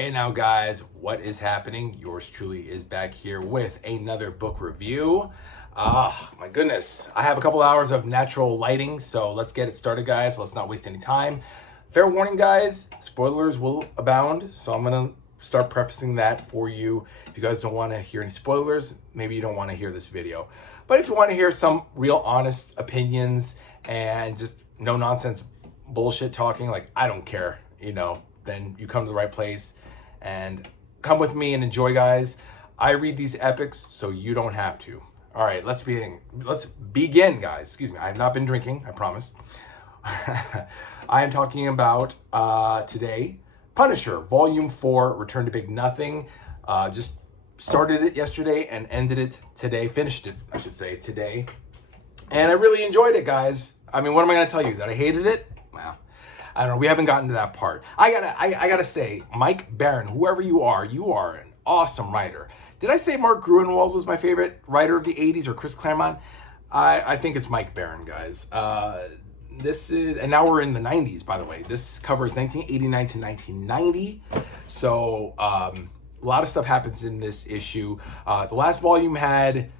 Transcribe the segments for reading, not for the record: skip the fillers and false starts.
Hey now guys, what is happening? Yours truly is back here with another book review. My goodness, I have a couple hours of natural lighting, so let's get it started guys. Let's not waste any time. Fair warning guys, spoilers will abound, so I'm gonna start prefacing that for you. If you guys don't want to hear any spoilers, maybe you don't want to hear this video. But if you want to hear some real honest opinions and just no nonsense bullshit talking, like I don't care, then you come to the right place and come with me and enjoy guys. I read these epics so you don't have to. All right, let's begin guys. Excuse me, I have not been drinking, I promise. I am talking about today Punisher Volume 4 Return to Big Nothing. Just started it yesterday and ended it today, finished it I should say today, and I really enjoyed it guys. I mean, what am I gonna tell you, that I hated it? Well, I don't know, we haven't gotten to that part. I gotta say, Mike Baron, whoever you are an awesome writer. Did I say Mark Gruenwald was my favorite writer of the 80s or Chris Claremont? I think it's Mike Baron, guys. This is, and now we're in the 90s, by the way. This covers 1989 to 1990. So a lot of stuff happens in this issue. The last volume had, it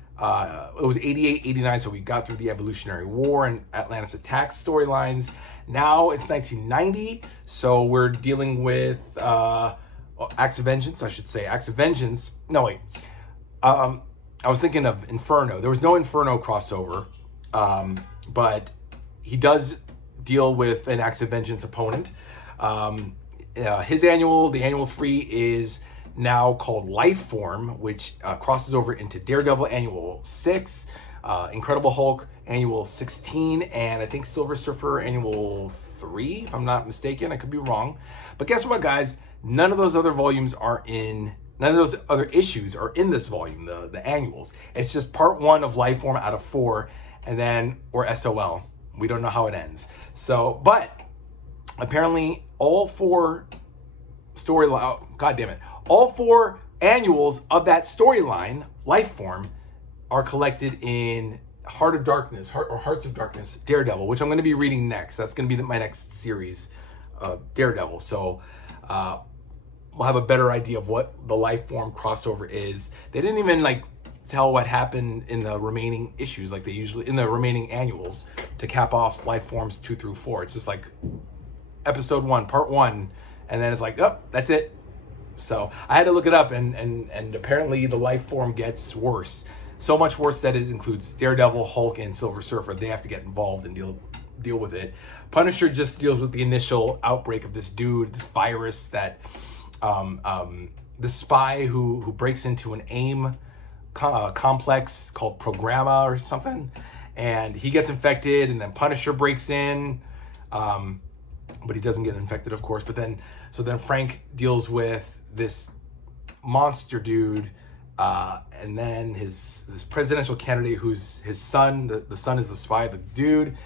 was 88, 89, so we got through the Evolutionary War and Atlantis Attack storylines. Now it's 1990, so we're dealing with Acts of Vengeance, I should say. Acts of Vengeance, no wait. I was thinking of Inferno. There was no Inferno crossover, but he does deal with an Acts of Vengeance opponent. His annual, the annual 3 is now called Lifeform, which crosses over into Daredevil annual 6, Incredible Hulk annual 16, and I think Silver Surfer annual 3, if I'm not mistaken. I could be wrong. But guess what, guys? None of those other volumes are in, none of those other issues are in this volume, the annuals. It's just part 1 of Lifeform out of 4, and then, or SOL. We don't know how it ends. So, but apparently all 4 storyline, god damn it, all 4 annuals of that storyline, Lifeform, are collected in Heart of Darkness, or Hearts of Darkness, Daredevil, which I'm going to be reading next. That's going to be my next series of Daredevil. So we'll have a better idea of what the Lifeform crossover is. They didn't even like tell what happened in the remaining issues, like they usually in the remaining annuals, to cap off Lifeforms 2 through 4. It's just like episode 1, part 1, and then it's like, oh, that's it. So I had to look it up, and apparently the Lifeform gets worse. So much worse that it includes Daredevil, Hulk, and Silver Surfer. They have to get involved and deal with it. Punisher just deals with the initial outbreak of this dude, this virus that the spy who breaks into an AIM complex called Programma or something, and he gets infected, and then Punisher breaks in, but he doesn't get infected, of course. But then, so then Frank deals with this monster dude. And then this presidential candidate who's his son, the son is the spy, the dude.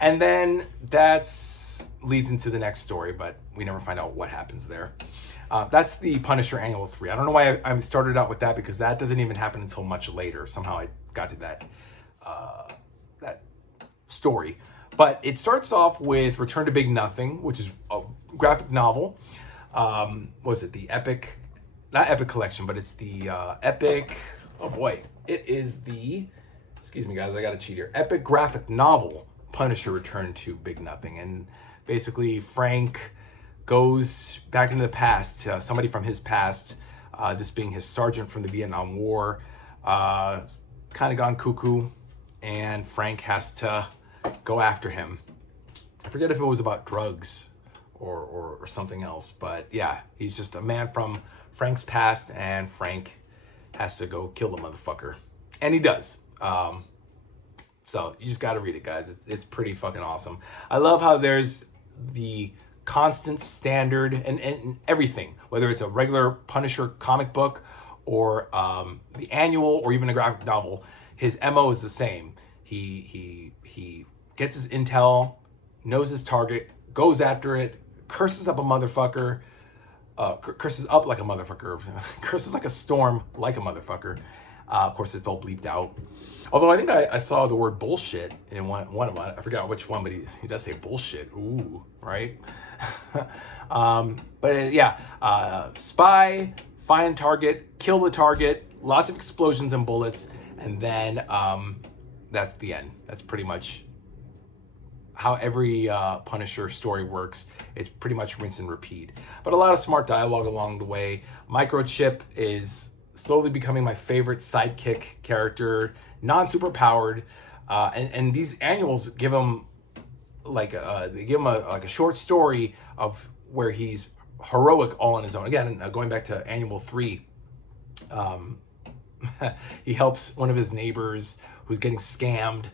And then that's leads into the next story, but we never find out what happens there. That's the Punisher Annual 3. I don't know why I started out with that, because that doesn't even happen until much later. Somehow I got to that story. But it starts off with Return to Big Nothing, which is a graphic novel. What was it? The Epic... Not Epic Collection, but it's the Epic, oh boy, it is the, excuse me guys, I gotta cheat here, Epic graphic novel, Punisher Return to Big Nothing. And basically Frank goes back into the past, somebody from his past, this being his sergeant from the Vietnam War, kind of gone cuckoo, and Frank has to go after him. I forget if it was about drugs or something else, but yeah, he's just a man from Frank's past, and Frank has to go kill the motherfucker, and he does. So you just got to read it, guys. It's pretty fucking awesome. I love how there's the constant standard and everything, whether it's a regular Punisher comic book or the annual or even a graphic novel. His MO is the same. He gets his intel, knows his target, goes after it, curses up a motherfucker. Curses up like a motherfucker, curses like a storm like a motherfucker, Of course, it's all bleeped out. Although I think I saw the word bullshit in one of them. I forgot which one, but he does say bullshit. Ooh, right? Spy, find target, kill the target, lots of explosions and bullets, and then that's the end. That's pretty much how every Punisher story works. It's pretty much rinse and repeat. But a lot of smart dialogue along the way. Microchip is slowly becoming my favorite sidekick character, non-super powered, and these annuals give him like a short story of where he's heroic all on his own. Again, going back to Annual 3, he helps one of his neighbors who's getting scammed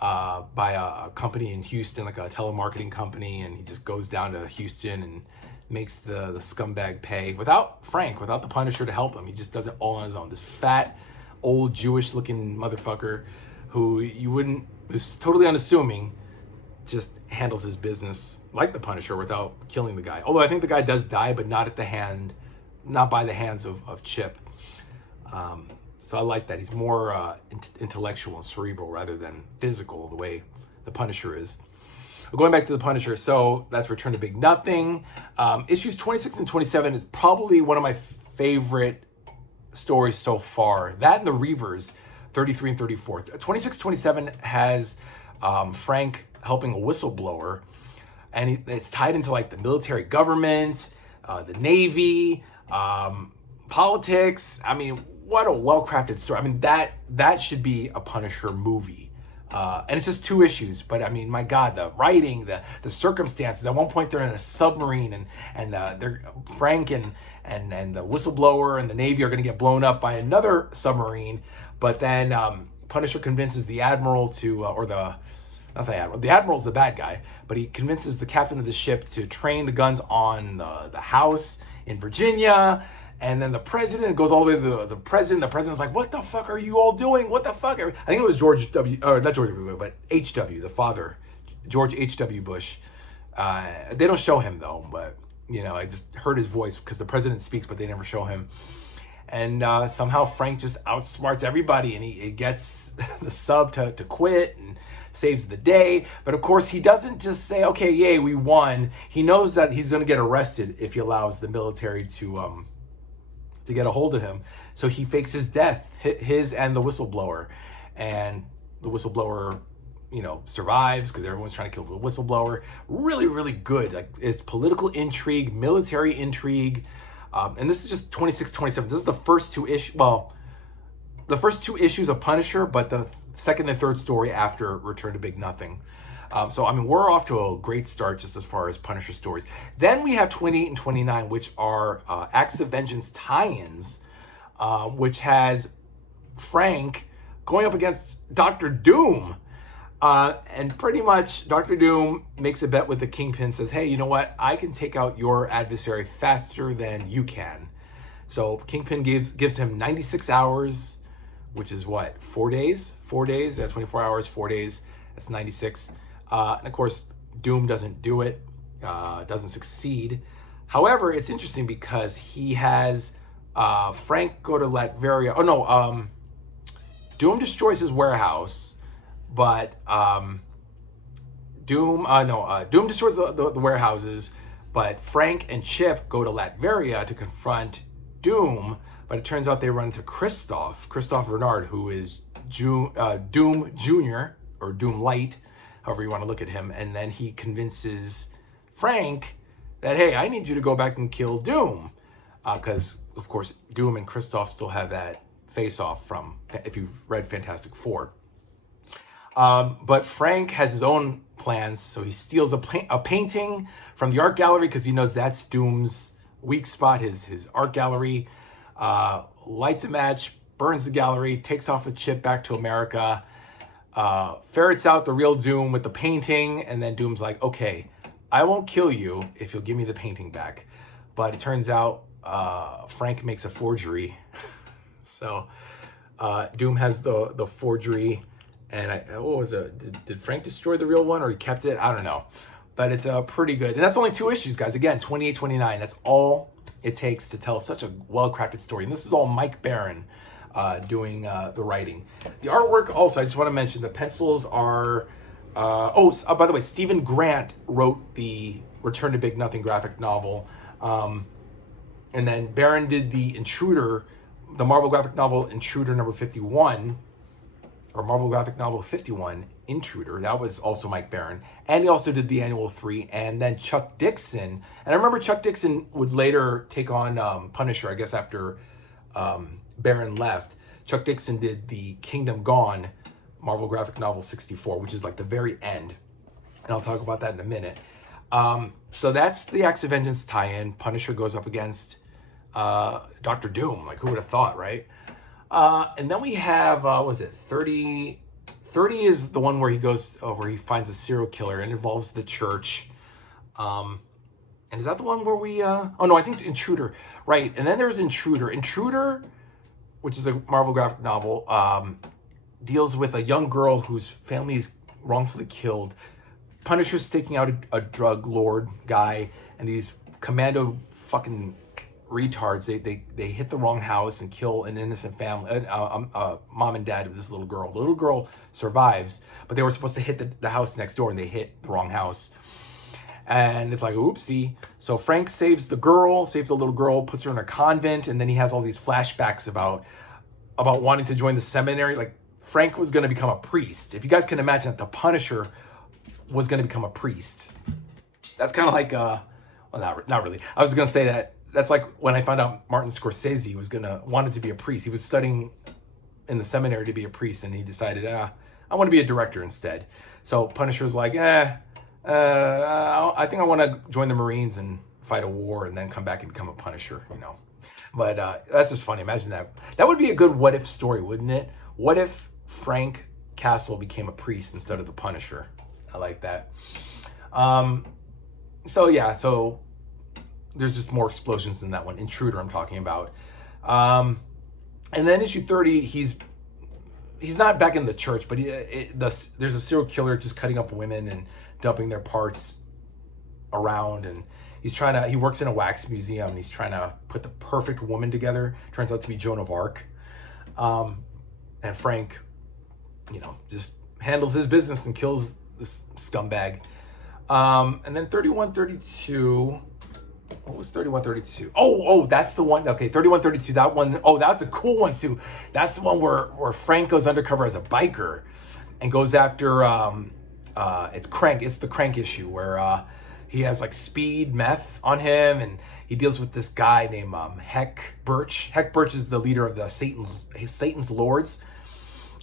by a company in Houston, like a telemarketing company, and he just goes down to Houston and makes the scumbag pay without Frank, without the Punisher to help him. He just does it all on his own. This fat, old, Jewish-looking motherfucker who is totally unassuming, just handles his business like the Punisher without killing the guy. Although I think the guy does die, but not by the hands of Chip. So I like that. He's more intellectual and cerebral rather than physical, the way the Punisher is. Going back to the Punisher, so that's Return to Big Nothing. Issues 26 and 27 is probably one of my favorite stories so far. That and the Reavers, 33 and 34. 26, 27 has Frank helping a whistleblower, and it's tied into like the military government, the Navy, politics. I mean, what a well-crafted story. I mean, that should be a Punisher movie. And it's just 2 issues, but I mean, my God, the writing, the circumstances. At one point, they're in a submarine, and they're Frank and the whistleblower and the Navy are going to get blown up by another submarine. But then Punisher convinces the admiral the admiral's the bad guy, but he convinces the captain of the ship to train the guns on the house in Virginia. And then the president goes all the way to the president. The president's like, what the fuck are you all doing? What the fuck? I think it was George W., or not George W., but H.W., the father, George H.W. Bush. They don't show him, though, but, I just heard his voice because the president speaks, but they never show him. And somehow Frank just outsmarts everybody, and he gets the sub to quit and saves the day. But, of course, he doesn't just say, okay, yay, we won. He knows that he's going to get arrested if he allows the military to get a hold of him. So he fakes his death, his and the whistleblower. And the whistleblower, survives because everyone's trying to kill the whistleblower. Really, really good. Like, it's political intrigue, military intrigue. And this is just 26, 27. This is the first 2 issues. Well, the first 2 issues of Punisher, but the second and third story after Return to Big Nothing. So, I mean, we're off to a great start just as far as Punisher stories. Then we have 28 and 29, which are Acts of Vengeance tie-ins, which has Frank going up against Dr. Doom. And pretty much Dr. Doom makes a bet with the Kingpin, says, hey, you know what? I can take out your adversary faster than you can. So Kingpin gives him 96 hours, which is what, 4 days? 4 days? Yeah, 24 hours, 4 days. That's 96. And of course, Doom doesn't do it, doesn't succeed. However, it's interesting because he has Frank go to Latveria. Oh no, Doom destroys his warehouse, but Doom destroys the warehouses, but Frank and Chip go to Latveria to confront Doom. But it turns out they run into Christoph Bernard, who is Doom Jr. or Doom Light, however you want to look at him. And then he convinces Frank that, hey, I need you to go back and kill Doom. Because, of course, Doom and Christoph still have that face-off from, if you've read Fantastic Four. But Frank has his own plans, so he steals a painting from the art gallery because he knows that's Doom's weak spot, his art gallery. Lights a match, burns the gallery, takes off with Chip back to America, ferrets out the real Doom with the painting, and then Doom's like, okay, I won't kill you if you'll give me the painting back. But it turns out Frank makes a forgery. So Doom has the forgery, and what was it? Did Frank destroy the real one, or he kept it? I don't know. But it's pretty good. And that's only 2 issues, guys. Again, 28, 29. That's all it takes to tell such a well-crafted story. And this is all Mike Baron. doing the writing. The artwork also, I just want to mention the pencils are, by the way, Stephen Grant wrote the Return to Big Nothing graphic novel. And then Baron did the Intruder, the Marvel graphic novel Intruder number 51, or Marvel graphic novel 51, Intruder. That was also Mike Baron. And he also did the Annual 3. And then Chuck Dixon. And I remember Chuck Dixon would later take on Punisher, I guess after Baron left. Chuck Dixon did the Kingdom Gone Marvel graphic novel 64, which is like the very end. And I'll talk about that in a minute. So that's the Acts of Vengeance tie-in. Punisher goes up against Dr. Doom. Like, who would have thought, right? And then we have, what was it, 30? 30 is the one where he goes, where he finds a serial killer and involves the church. And is that the one where we, oh no, I think Intruder, right. And then there's Intruder. Intruder, which is a Marvel graphic novel, deals with a young girl whose family is wrongfully killed. Punisher's taking out a drug lord guy, and these commando fucking retards, they hit the wrong house and kill an innocent family, mom and dad of this little girl. The little girl survives, but they were supposed to hit the house next door, and they hit the wrong house. And it's like, oopsie. So Frank saves the girl, saves the little girl, puts her in a convent, and then he has all these flashbacks about wanting to join the seminary. Like, Frank was going to become a priest. If you guys can imagine that the Punisher was going to become a priest. That's kind of like, well, not really. I was going to say that's like when I found out Martin Scorsese wanted to be a priest. He was studying in the seminary to be a priest, and he decided, I want to be a director instead. So Punisher's like, I think I want to join the Marines and fight a war and then come back and become a Punisher, you know. But that's just funny. Imagine that. That would be a good what if story, wouldn't it? What if Frank Castle became a priest instead of the Punisher? I like that. So yeah, so there's just more explosions than that one. Intruder I'm talking about. And then issue 30, he's not back in the church, but there's a serial killer just cutting up women and dumping their parts around, and he works in a wax museum, and he's trying to put the perfect woman together. Turns out to be Joan of Arc. And Frank, you know, just handles his business and kills this scumbag. And then 3132, what was 3132? Oh, that's the one. Okay, 3132, that one. Oh, that's a cool one too. That's the one where Frank goes undercover as a biker and goes after, it's the Crank issue where he has like speed meth on him, and he deals with this guy named Heck Birch. Heck Birch is the leader of the Satan's Lords,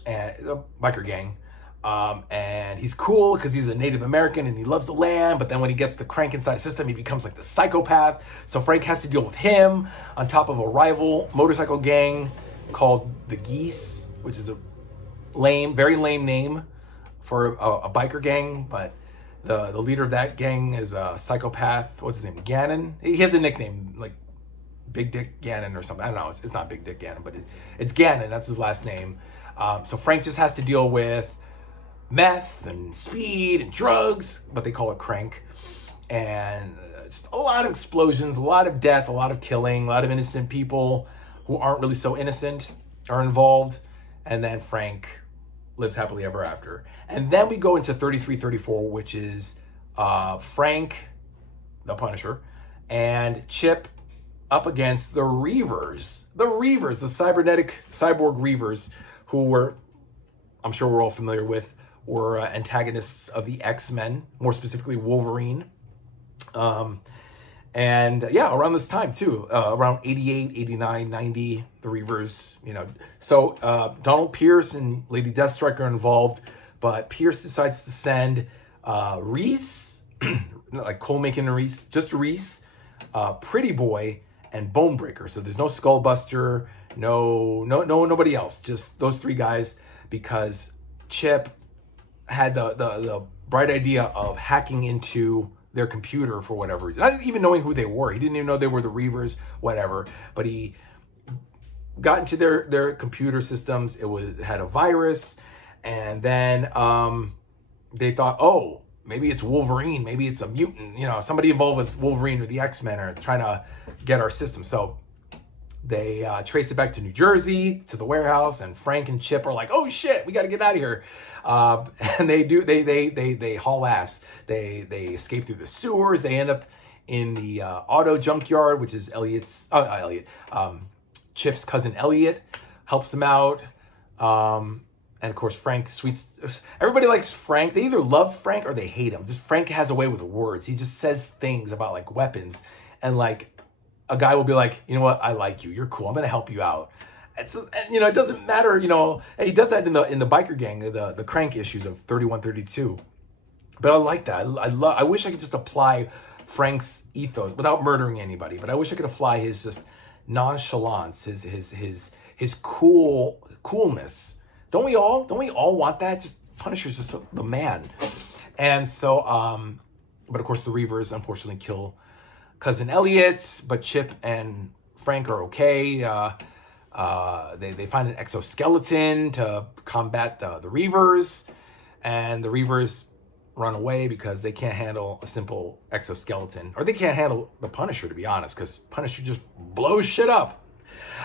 and a biker gang. And he's cool because he's a Native American and he loves the land, but then when he gets the Crank inside the system, he becomes like the psychopath. So Frank has to deal with him on top of a rival motorcycle gang called the Geese, which is a very lame name for a biker gang, but the leader of that gang is a psychopath. What's his name? Gannon? He has a nickname like Big Dick Gannon or something. I don't know. It's not Big Dick Gannon, but it's Gannon. That's his last name. So Frank just has to deal with meth and speed and drugs, but they call it Crank. And just a lot of explosions, a lot of death, a lot of killing, a lot of innocent people who aren't really so innocent are involved. And then Frank lives happily ever after. And then we go into 3334, which is Frank, the Punisher, and Chip up against the Reavers. The cybernetic cyborg Reavers, who I'm sure we're all familiar with, were antagonists of the X-Men, more specifically Wolverine. And yeah, around this time too, around 88, 89, 90, the Reavers, you know. So Donald Pierce and Lady Deathstrike are involved, but Pierce decides to send Reese, like Cole Macon and Reese, just Reese, Pretty Boy, and Bonebreaker. So there's no Skullbuster, nobody else, just those three guys, because Chip had the bright idea of hacking into their computer for whatever reason. Not even knowing who they were. He didn't even know they were the Reavers, whatever. But he got into their computer systems. It had a virus. And then they thought, oh, maybe it's Wolverine. Maybe it's a mutant. You know, somebody involved with Wolverine or the X-Men are trying to get our system. So They trace it back to New Jersey, to the warehouse, and Frank and Chip are like, "Oh shit, we got to get out of here." And they haul ass. They escape through the sewers. They end up in the auto junkyard, which is Chip's cousin Elliot helps him out. And of course, Frank, everybody likes Frank. They either love Frank or they hate him. Just Frank has a way with words. He just says things about like weapons, and like a guy will be like, "You know what? I like you. You're cool. I'm gonna help you out." And so, and, it doesn't matter. And he does that in the biker gang, the Crank issues of 31, 32. But I like that. I wish I could just apply Frank's ethos without murdering anybody. But I wish I could apply his just nonchalance, his coolness. Don't we all want that? Just Punisher's just the man. And so, but of course the Reavers unfortunately kill cousin Elliot, but Chip and Frank are okay. They find an exoskeleton to combat the Reavers, and the Reavers run away because they can't handle a simple exoskeleton, or they can't handle the Punisher, to be honest, because Punisher just blows shit up.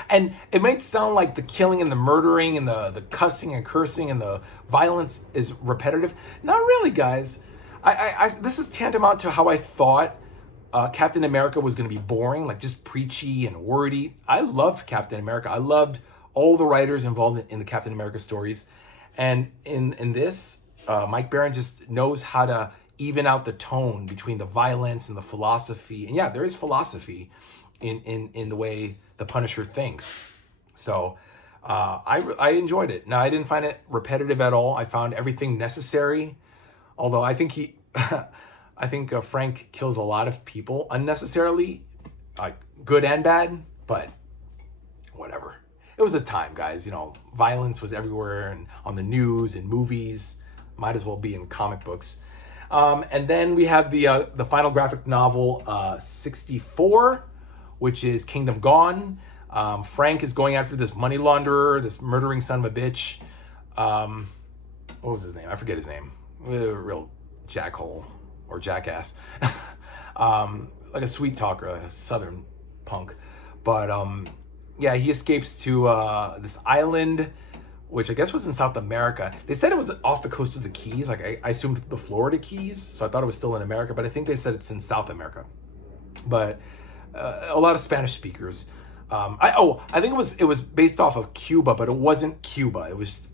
And it might sound like the killing and the murdering and the cussing and cursing and the violence is repetitive. Not really, guys. This is tantamount to how I thought Captain America was going to be boring, like just preachy and wordy. I loved Captain America. I loved all the writers involved in the Captain America stories. And in this, Mike Baron just knows how to even out the tone between the violence and the philosophy. And yeah, there is philosophy in the way the Punisher thinks. So I enjoyed it. Now, I didn't find it repetitive at all. I found everything necessary. Although I think Frank kills a lot of people unnecessarily, good and bad, but whatever. It was a time, guys. Violence was everywhere and on the news and movies. Might as well be in comic books. And then we have the final graphic novel, 64, which is Kingdom Gone. Frank is going after this money launderer, this murdering son of a bitch. What was his name? I forget his name. Real jackhole or jackass. Like a sweet talker, a southern punk. But yeah, he escapes to this island, which I guess was in South America. They said it was off the coast of the Keys. Like I assumed the Florida Keys, so I thought it was still in America, but I think they said it's in South America. But a lot of Spanish speakers. I think it was based off of Cuba, but it wasn't Cuba. It was,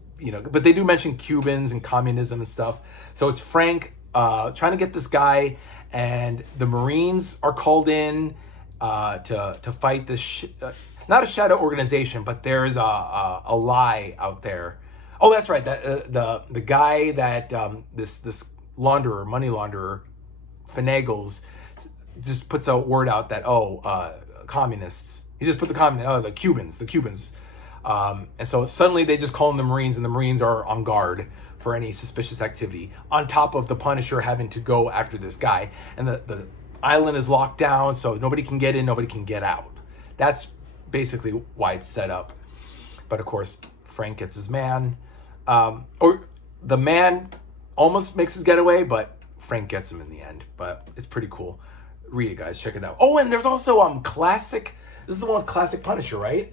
but they do mention Cubans and communism and stuff. So it's Frank trying to get this guy, and the Marines are called in to fight this not a shadow organization, but there's a lie out there. Oh, that's right. That the guy that this launderer, money launderer, finagles, just puts a word out that communists. He just puts the Cubans. And so suddenly they just call in the Marines, and the Marines are on guard for any suspicious activity, on top of the Punisher having to go after this guy. And the island is locked down, so nobody can get in, nobody can get out. That's basically why it's set up. But of course, Frank gets his man. Or the man almost makes his getaway, but Frank gets him in the end. But it's pretty cool. Read it, guys. Check it out. Oh, and there's also Classic. This is the one with Classic Punisher, right?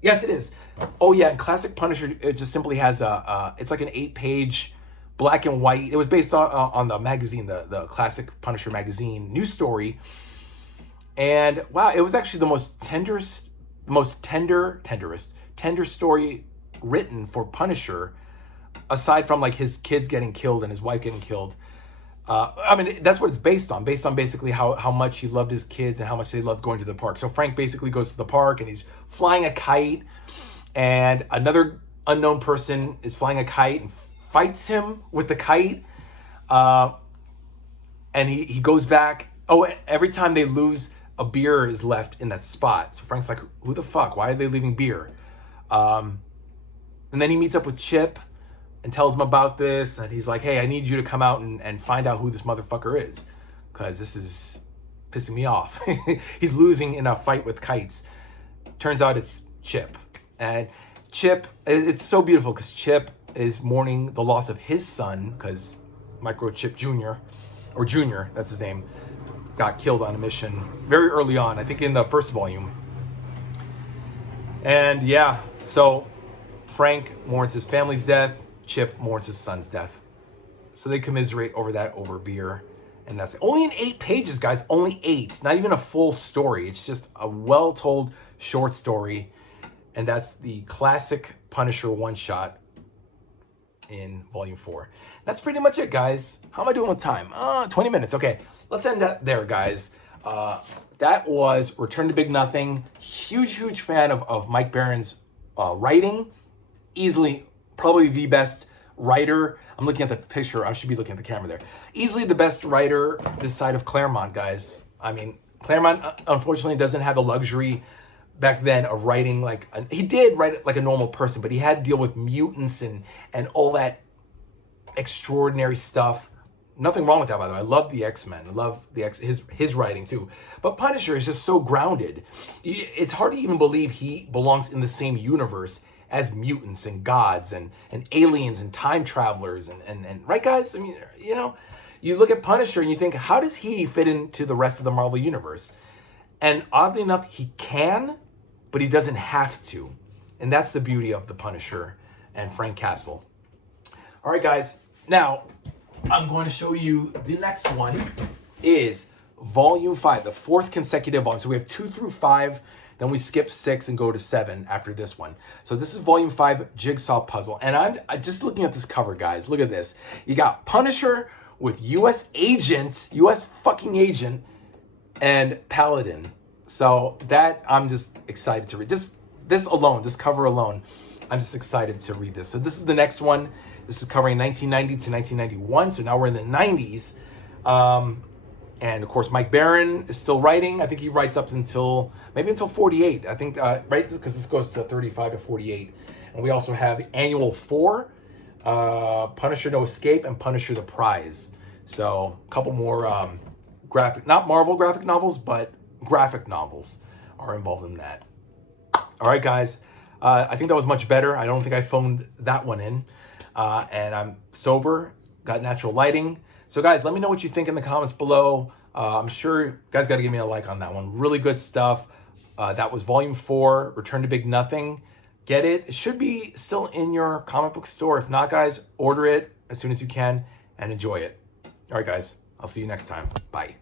Yes, it is. Oh yeah, and Classic Punisher, it just simply has it's like an 8-page black and white. It was based on the magazine, the Classic Punisher magazine news story. And wow, it was actually the most tenderest story written for Punisher, aside from like his kids getting killed and his wife getting killed. I mean, that's what it's based on basically how much he loved his kids and how much they loved going to the park. So Frank basically goes to the park and he's flying a kite, and another unknown person is flying a kite and fights him with the kite. And he goes back. Oh, every time they lose, a beer is left in that spot. So Frank's like, who the fuck? Why are they leaving beer? And then he meets up with Chip and tells him about this, and he's like, hey, I need you to come out and find out who this motherfucker is, because this is pissing me off. He's losing in a fight with kites. Turns out it's Chip. And Chip, it's so beautiful, because Chip is mourning the loss of his son, because Microchip Jr., or Junior, that's his name, got killed on a mission very early on, I think in the first volume. And yeah, so Frank mourns his family's death. Chip mourns his son's death. So they commiserate over that over beer. And that's only in 8 pages, guys. Only 8. Not even a full story. It's just a well-told short story. And that's the classic Punisher one-shot in volume 4. That's pretty much it, guys. How am I doing with time? 20 minutes. Okay, let's end that there, guys. That was Return to Big Nothing. Huge fan of Mike Baron's writing. Easily, probably the best writer. I'm looking at the picture. I should be looking at the camera there. Easily the best writer this side of Claremont, guys. I mean, Claremont, unfortunately, doesn't have the luxury back then of writing like he did write like a normal person, but he had to deal with mutants and all that extraordinary stuff. Nothing wrong with that, by the way. I love the X-Men. I love his writing too. But Punisher is just so grounded. It's hard to even believe he belongs in the same universe as mutants and gods and aliens and time travelers and right, guys? I mean, you know, you look at Punisher and you think, how does he fit into the rest of the Marvel universe? And oddly enough, he can, but he doesn't have to. And that's the beauty of the Punisher and Frank Castle. All right, guys. Now, I'm going to show you the next one is Volume 5, the 4th consecutive volume. So we have 2 through 5, then we skip 6 and go to 7 after this one. So this is Volume 5, Jigsaw Puzzle. And I'm just looking at this cover, guys. Look at this. You got Punisher with U.S. fucking agent, and Paladin. So that I'm just excited to read. Just this alone, this cover alone, I'm just excited to read this. So this is the next one. This is covering 1990 to 1991. So now we're in the 90s. And of course, Mike Baron is still writing. I think he writes up until, maybe until 48. I think, right? Because this goes to 35 to 48. And we also have Annual 4, Punisher No Escape, and Punisher the Prize. So a couple more graphic, not Marvel graphic novels, but graphic novels are involved in that. All right, guys. I think that was much better. I don't think I phoned that one in. And I'm sober, got natural lighting. So, guys, let me know what you think in the comments below. I'm sure you guys got to give me a like on that one. Really good stuff. That was Volume 4, Return to Big Nothing. Get it. It should be still in your comic book store. If not, guys, order it as soon as you can and enjoy it. All right, guys. I'll see you next time. Bye.